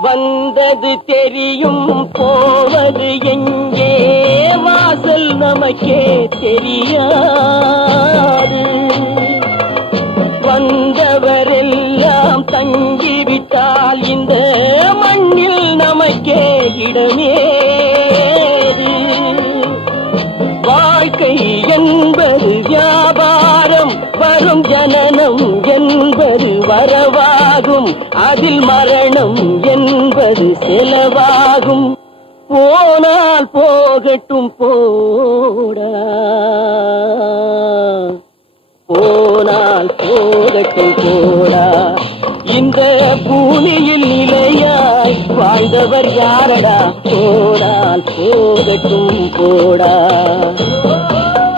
வந்தது தெரியும் போவது எங்கே வாசல் நமக்கே தெரியாது. வந்தவரெல்லாம் தங்கிவிட்டால் இந்த மண்ணில் நமக்கே இடமேது. வாழ்க்கை என்பது வியாபாரம், வரும் ஜனனம் என்பது வரவாகும், அதில் மரணம் என்பது செலவாகும். போனால் போகட்டும் போடா, போனால் போகட்டும் போடா. இந்த பூமியில் நிலையாய் வாழ்ந்தவர் யாரடா? போனால் போகட்டும் போடா.